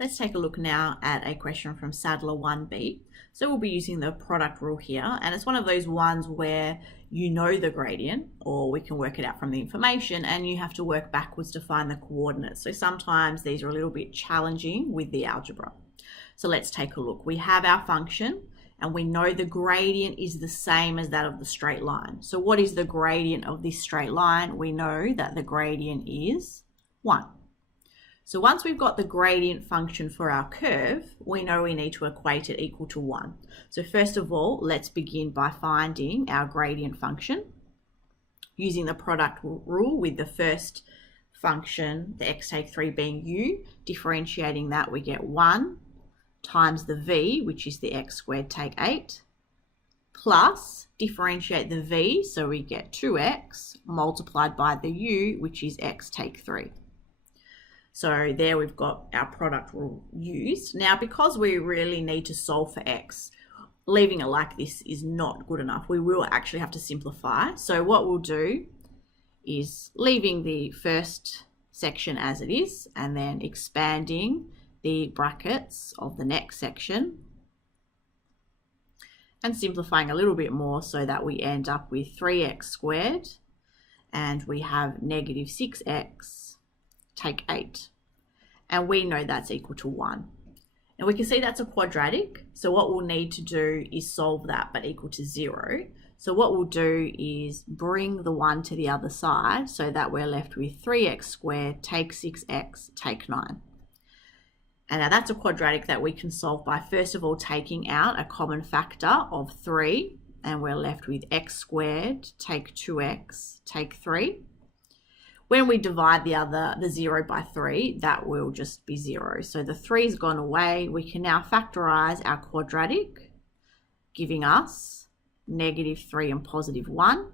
Let's take a look now at a question from Sadler 1B. So we'll be using the product rule here, and it's one of those ones where you know the gradient, or we can work it out from the information, and you have to work backwards to find the coordinates. So sometimes these are a little bit challenging with the algebra. So let's take a look. We have our function, and we know the gradient is the same as that of the straight line. So what is the gradient of this straight line? We know that the gradient is 1. So once we've got the gradient function for our curve, we know we need to equate it equal to 1. So first of all, let's begin by finding our gradient function using the product rule with the first function, the x take 3 being u. Differentiating that, we get 1 times the v, which is the x squared take 8, plus differentiate the v, so we get 2x multiplied by the u, which is x take 3. So there we've got our product rule used. Now, because we really need to solve for x, leaving it like this is not good enough. We will actually have to simplify. So what we'll do is leaving the first section as it is, and then expanding the brackets of the next section and simplifying a little bit more so that we end up with 3x squared, and we have negative 6x take 8, and we know that's equal to 1. And we can see that's a quadratic, so what we'll need to do is solve that but equal to 0. So what we'll do is bring the 1 to the other side so that we're left with 3x squared take 6x take 9. And now that's a quadratic that we can solve by first of all taking out a common factor of 3, and we're left with x squared take 2x take 3. When we divide the 0 by 3, that will just be 0. So the 3's gone away. We can now factorize our quadratic, giving us negative 3 and positive 1.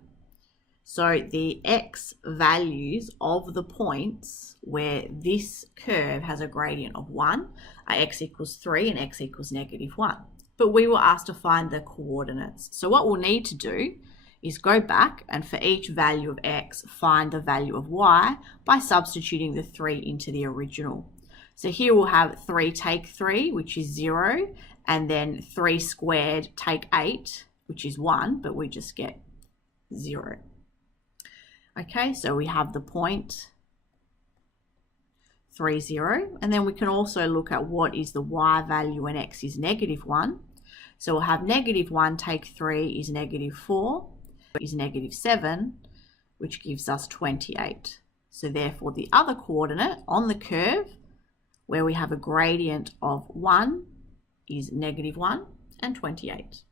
So the x values of the points where this curve has a gradient of 1 are x equals 3 and x equals negative 1. But we were asked to find the coordinates. So what we'll need to do is go back and for each value of x, find the value of y by substituting the 3 into the original. So here we'll have 3 take 3, which is 0, and then 3 squared take 8, which is 1, but we just get 0. Okay, so we have the point 3, 0, and then we can also look at what is the y value when x is negative 1. So we'll have negative 1 take 3 is negative 4, is negative 7, which gives us 28. So therefore the other coordinate on the curve where we have a gradient of 1 is negative 1 and 28.